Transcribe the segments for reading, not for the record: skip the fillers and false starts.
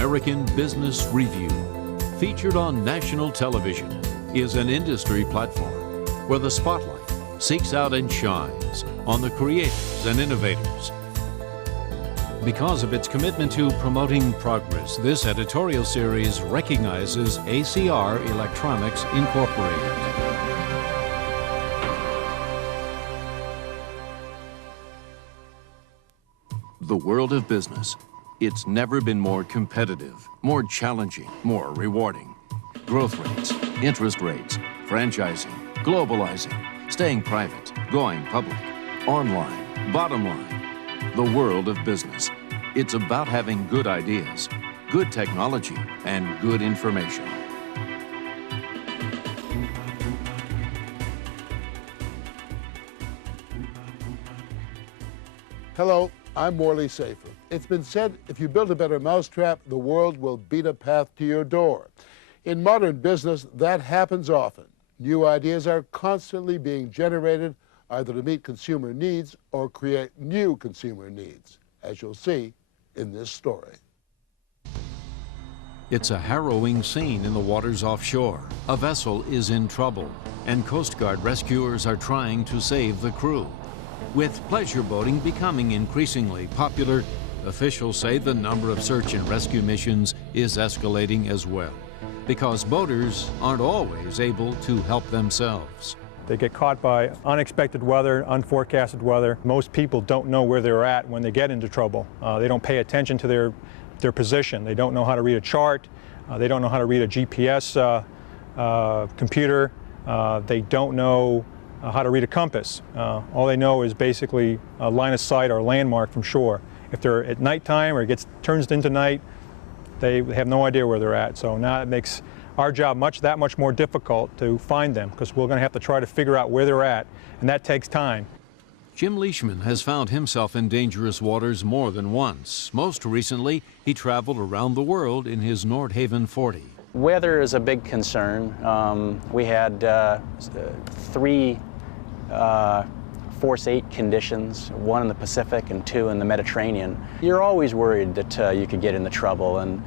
American Business Review, featured on national television, is an industry platform where the spotlight seeks out and shines on the creators and innovators. Because of its commitment to promoting progress, this editorial series recognizes ACR Electronics Incorporated. The world of business. It's never been more competitive, more challenging, more rewarding. Growth rates, interest rates, franchising, globalizing, staying private, going public, online, bottom line. The world of business. It's about having good ideas, good technology, and good information. Hello, I'm Morley Safer. It's been said, if you build a better mousetrap, the world will beat a path to your door. In modern business, that happens often. New ideas are constantly being generated, either to meet consumer needs or create new consumer needs, as you'll see in this story. It's a harrowing scene in the waters offshore. A vessel is in trouble, and Coast Guard rescuers are trying to save the crew. With pleasure boating becoming increasingly popular, officials say the number of search and rescue missions is escalating as well, because boaters aren't always able to help themselves. They get caught by unexpected weather, unforecasted weather. Most people don't know where they're at when they get into trouble. They don't pay attention to their position. They don't know how to read a chart. They don't know how to read a GPS computer. They don't know how to read a compass. All they know is basically a line of sight or a landmark from shore. If they're at nighttime or it turns into night, they have no idea where they're at. So now it makes our job that much more difficult to find them, because we're going to have to try to figure out where they're at, and that takes time. Jim Leishman has found himself in dangerous waters more than once. Most recently, he traveled around the world in his Nordhaven 40. Weather is a big concern. We had 3 Force 8 conditions, 1 in the Pacific and 2 in the Mediterranean. You're always worried that you could get into trouble, and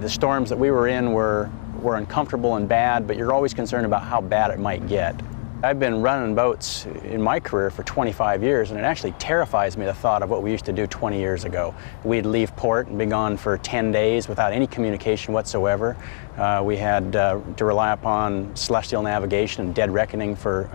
the storms that we were in were uncomfortable and bad, but you're always concerned about how bad it might get. I've been running boats in my career for 25 years, and it actually terrifies me, the thought of what we used to do 20 years ago. We'd leave port and be gone for 10 days without any communication whatsoever. We had to rely upon celestial navigation and dead reckoning for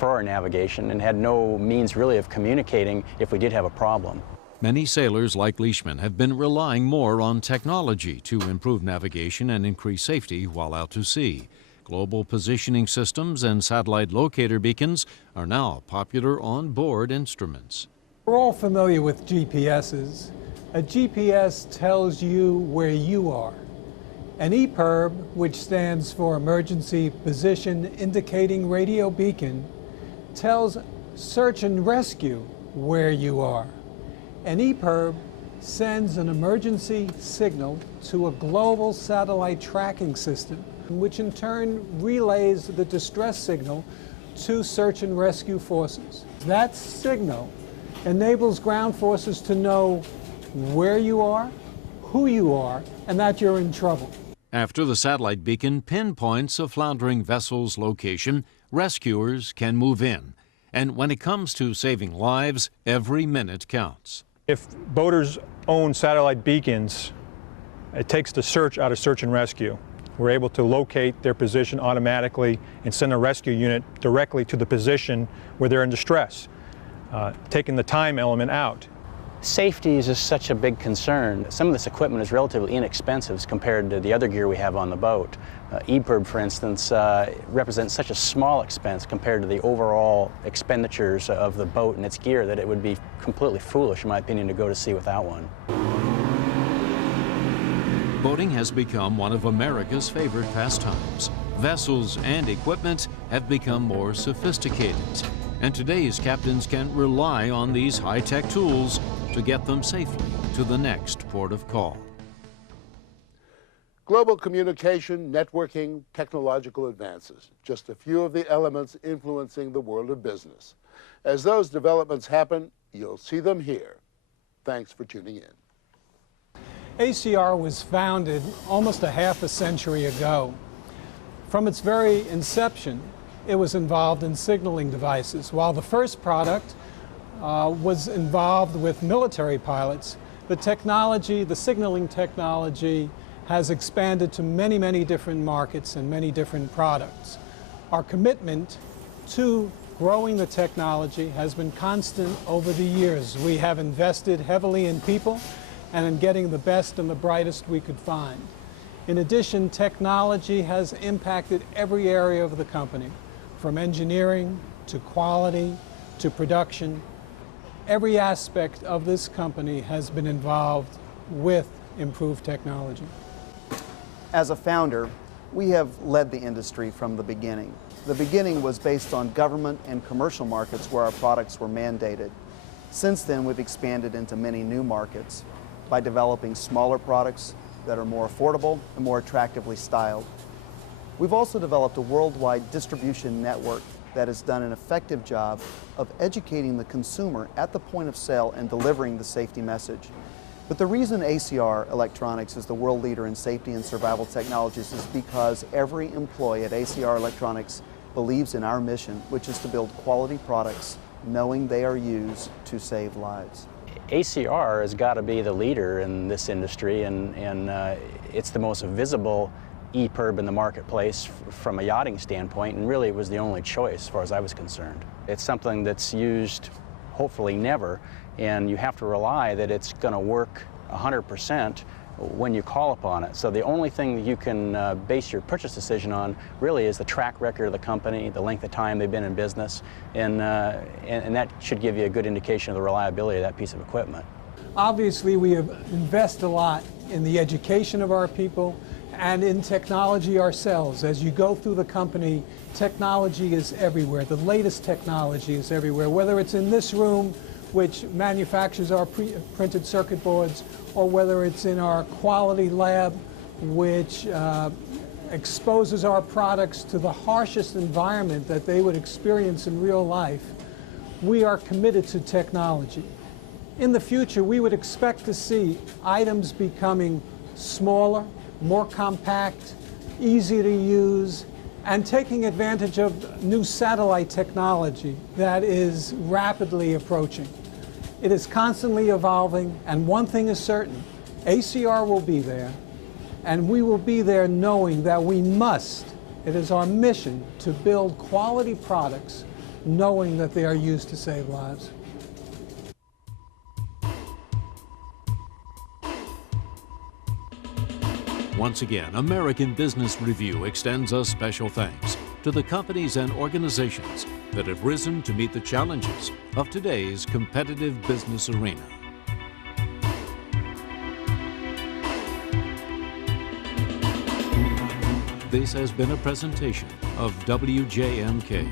our navigation, and had no means really of communicating if we did have a problem. Many sailors like Leishman have been relying more on technology to improve navigation and increase safety while out to sea. Global positioning systems and satellite locator beacons are now popular on-board instruments. We're all familiar with GPSs. A GPS tells you where you are. An EPIRB, which stands for Emergency Position Indicating Radio Beacon, tells search and rescue where you are. An EPIRB sends an emergency signal to a global satellite tracking system, which in turn relays the distress signal to search and rescue forces. That signal enables ground forces to know where you are, who you are, and that you're in trouble. After the satellite beacon pinpoints a floundering vessel's location, rescuers can move in. And when it comes to saving lives, every minute counts. If boaters own satellite beacons, it takes the search out of search and rescue. We're able to locate their position automatically and send a rescue unit directly to the position where they're in distress, taking the time element out. Safety is just such a big concern. Some of this equipment is relatively inexpensive compared to the other gear we have on the boat. EPIRB, for instance, represents such a small expense compared to the overall expenditures of the boat and its gear that it would be completely foolish, in my opinion, to go to sea without one. Boating has become one of America's favorite pastimes. Vessels and equipment have become more sophisticated, and today's captains can rely on these high-tech tools to get them safely to the next port of call. Global communication, networking, technological advances, just a few of the elements influencing the world of business. As those developments happen, you'll see them here. Thanks for tuning in. ACR was founded almost a half a century ago. From its very inception, it was involved in signaling devices. While the first product was involved with military pilots, the technology, the signaling technology, has expanded to many, many different markets and many different products. Our commitment to growing the technology has been constant over the years. We have invested heavily in people and in getting the best and the brightest we could find. In addition, technology has impacted every area of the company, from engineering to quality to production. Every aspect of this company has been involved with improved technology. As a founder, we have led the industry from the beginning. The beginning was based on government and commercial markets where our products were mandated. Since then, we've expanded into many new markets by developing smaller products that are more affordable and more attractively styled. We've also developed a worldwide distribution network that has done an effective job of educating the consumer at the point of sale and delivering the safety message. But the reason ACR Electronics is the world leader in safety and survival technologies is because every employee at ACR Electronics believes in our mission, which is to build quality products knowing they are used to save lives. ACR has got to be the leader in this industry, and it's the most visible EPIRB in the marketplace from a yachting standpoint, and really it was the only choice as far as I was concerned. It's something that's used hopefully never, and you have to rely that it's going to work 100% when you call upon it. So the only thing that you can base your purchase decision on really is the track record of the company, the length of time they've been in business, and that should give you a good indication of the reliability of that piece of equipment. Obviously, we have invested a lot in the education of our people and in technology ourselves. As you go through the company, technology is everywhere. The latest technology is everywhere, whether it's in this room, which manufactures our printed circuit boards, or whether it's in our quality lab, which exposes our products to the harshest environment that they would experience in real life. We are committed to technology. In the future, we would expect to see items becoming smaller, more compact, easier to use, and taking advantage of new satellite technology that is rapidly approaching. It is constantly evolving, and one thing is certain, ACR will be there, and we will be there knowing that we must, it is our mission to build quality products knowing that they are used to save lives. Once again, American Business Review extends a special thanks to the companies and organizations that have risen to meet the challenges of today's competitive business arena. This has been a presentation of WJMK.